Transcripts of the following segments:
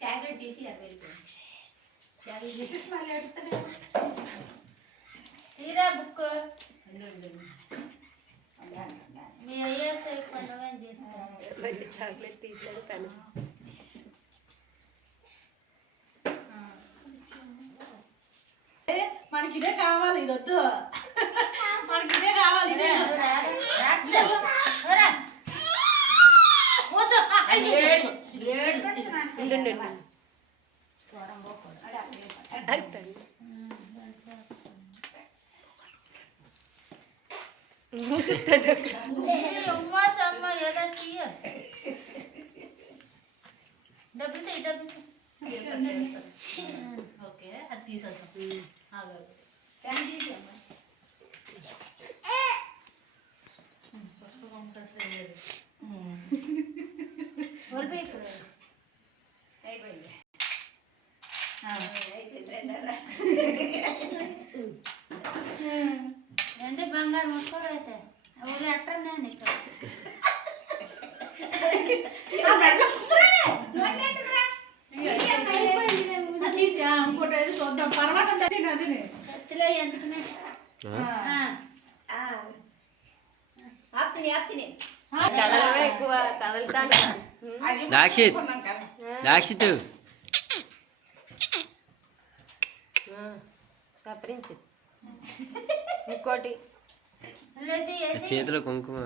chocolate తీసి తీరా book మీ అయ్యారు మళ్ళీ చాక్లెట్ తీయలేదు పెను మనకి ఇదే కావాలి ఇది వద్దు మనకి ఇదే కావాలి ఓకే అది తీసేద్దాం అంటే బంగారు మొక్కలు అయితే ఊళ్ళో ఎట్టనే ఇక్కడ తీసి ఇంకోటి అయితే చూద్దాం పర్వాలేదు అది ఎత్తులో ఎందుకునే కదలవే ఎక్కువ కదలుతాను దాక్షిత్ కప్పరించి ఇంకోటి చేతిలో కుంకుమ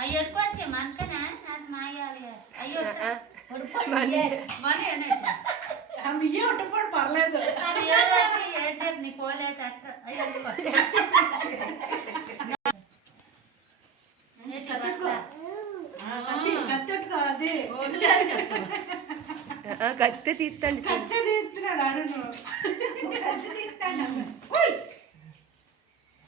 అవి ఎట్టుకోవచ్చు మనకనా నాకు మాయాలి అయ్యో అయ్యే ఉంటుకోడు పర్లేదు నీ పోలేదు అట్ట కత్తి తీస్తాడు అడుగు